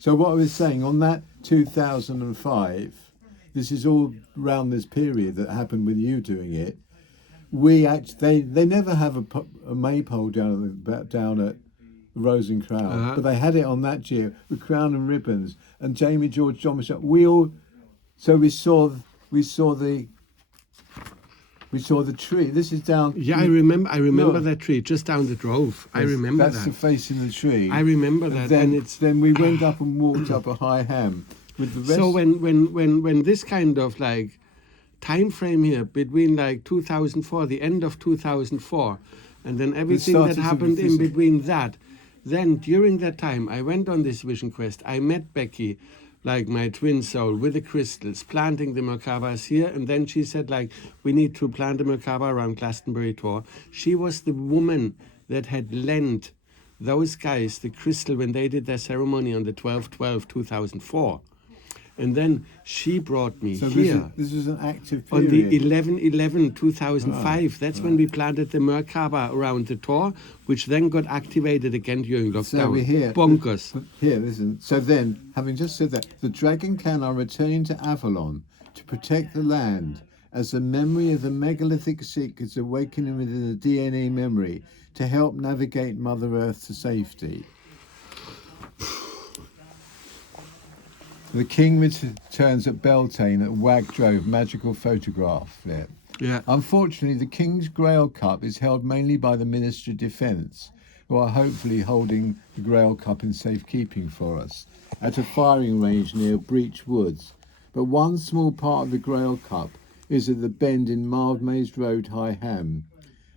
So what I was saying, on that 2005, this is all around this period that happened with you doing it. They never have a maypole down at Rose and Crown, but they had it on that year with crown and ribbons. And Jamie George, John Michelle, we saw the tree. This is down. Yeah, I remember that tree just down the drove. I remember that. That's the face in the tree. I remember that. And then we went up and walked up a High Ham with the rest. So when this kind of like time frame here between like 2004, the end of 2004, and then everything that happened in between that, then during that time I went on this vision quest. I met Becky, like my twin soul, with the crystals, planting the Merkabas here, and then she said like, we need to plant a Merkaba around Glastonbury Tor. She was the woman that had lent those guys the crystal when they did their ceremony on the 12/12/2004. And then she brought me here. This is an active period. On the 11/11/2005. That's when we planted the Merkaba around the Tor, which then got activated again during lockdown. So we're here. Bonkers. Here, listen. So then, having just said that, the Dragon Clan are returning to Avalon to protect the land as the memory of the megalithic Sikh is awakening within the DNA memory to help navigate Mother Earth to safety. The King returns at Beltane at Wagdrove magical photograph flip. Yeah. Unfortunately, the King's Grail Cup is held mainly by the Ministry of Defence, who are hopefully holding the Grail Cup in safekeeping for us at a firing range near Breach Woods. But one small part of the Grail Cup is at the bend in Mildmaze Road, High Ham.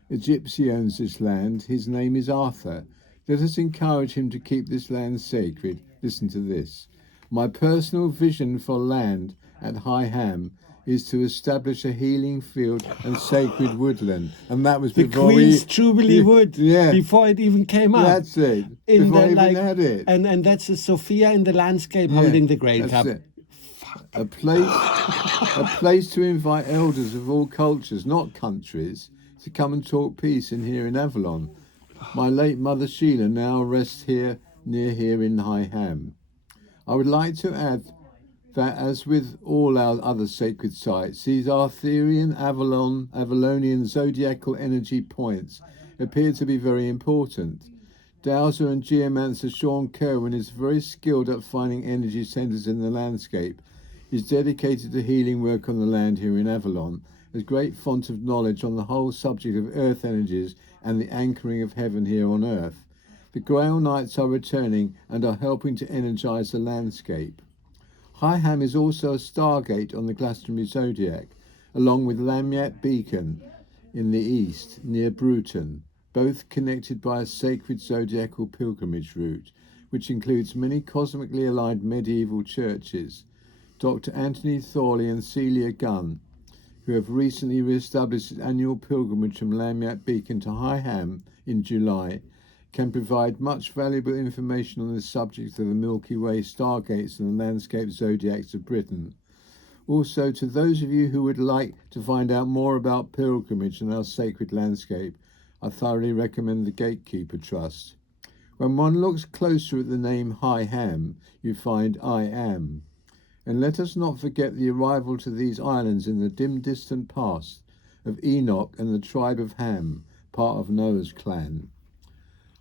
A gypsy owns this land. His name is Arthur. Let us encourage him to keep this land sacred. Listen to this. My personal vision for land at High Ham is to establish a healing field and sacred woodland. And that was the Queen's Jubilee Wood, before it even came up. That's it. Before I even had it. And that's a Sophia in the landscape holding the Grail Cup. A place to invite elders of all cultures, not countries, to come and talk peace here in Avalon. My late mother Sheila now rests near here in High Ham. I would like to add that, as with all our other sacred sites, these Arthurian Avalonian zodiacal energy points appear to be very important. Dowser and geomancer Sean Kerwin is very skilled at finding energy centers in the landscape. He's dedicated to healing work on the land here in Avalon, a great font of knowledge on the whole subject of earth energies and the anchoring of heaven here on earth. The Grail Knights are returning and are helping to energise the landscape. High Ham is also a stargate on the Glastonbury Zodiac, along with Lamyat Beacon in the east, near Bruton, both connected by a sacred zodiacal pilgrimage route, which includes many cosmically aligned medieval churches. Dr. Anthony Thorley and Celia Gunn, who have recently re-established an annual pilgrimage from Lamyat Beacon to High Ham in July, can provide much valuable information on the subject of the Milky Way stargates and the landscape zodiacs of Britain. Also, to those of you who would like to find out more about pilgrimage and our sacred landscape, I thoroughly recommend the Gatekeeper Trust. When one looks closer at the name High Ham, you find I Am. And let us not forget the arrival to these islands in the dim distant past of Enoch and the tribe of Ham, part of Noah's clan.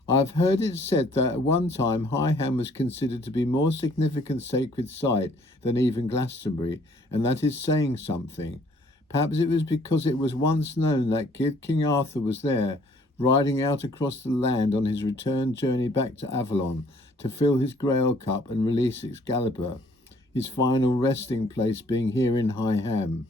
I've heard it said that at one time High Ham was considered to be more significant sacred site than even Glastonbury, and that is saying something. Perhaps it was because it was once known that King Arthur was there, riding out across the land on his return journey back to Avalon to fill his Grail Cup and release Excalibur, his final resting place being here in High Ham.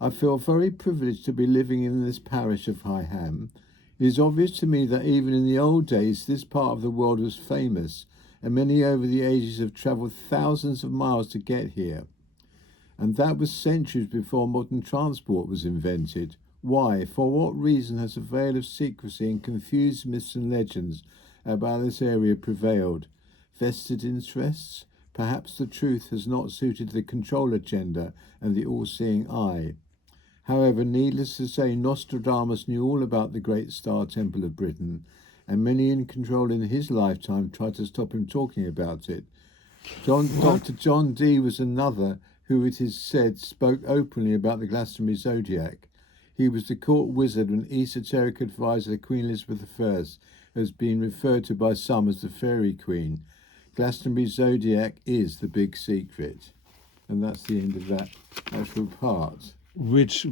I feel very privileged to be living in this parish of High Ham. It is obvious to me that even in the old days this part of the world was famous, and many over the ages have travelled thousands of miles to get here. And that was centuries before modern transport was invented. Why, for what reason has a veil of secrecy and confused myths and legends about this area prevailed? Vested interests? Perhaps the truth has not suited the control agenda and the all-seeing eye. However, needless to say, Nostradamus knew all about the great Star Temple of Britain, and many in control in his lifetime tried to stop him talking about it. Dr. John Dee was another who, it is said, spoke openly about the Glastonbury zodiac. He was the court wizard and esoteric advisor of Queen Elizabeth I, has been referred to by some as the Fairy Queen. Glastonbury zodiac is the big secret. And that's the end of that actual part. Which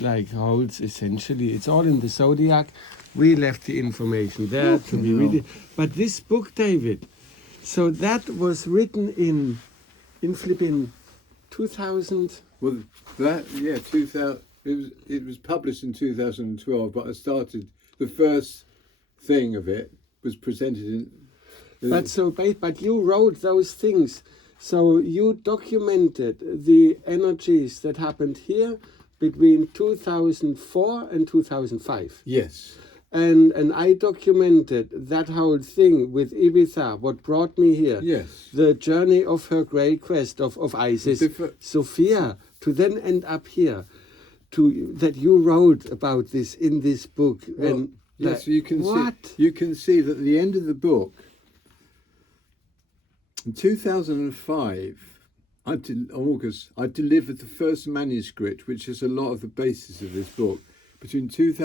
like holds essentially, it's all in the zodiac. We left the information there to be read. But this book, David, so that was written in flipping 2000. Well, that 2000. It was published in 2012, but the first thing of it was presented in. But you wrote those things. So you documented the energies that happened here between 2004 and 2005. Yes. And I documented that whole thing with Ibiza, what brought me here. Yes. The journey of her great quest of Isis, Sophia, to then end up here. That you wrote about this in this book. Well, and yes, you can what? see. You can see that at the end of the book, in 2005, I delivered the first manuscript, which is a lot of the basis of this book, between 2000.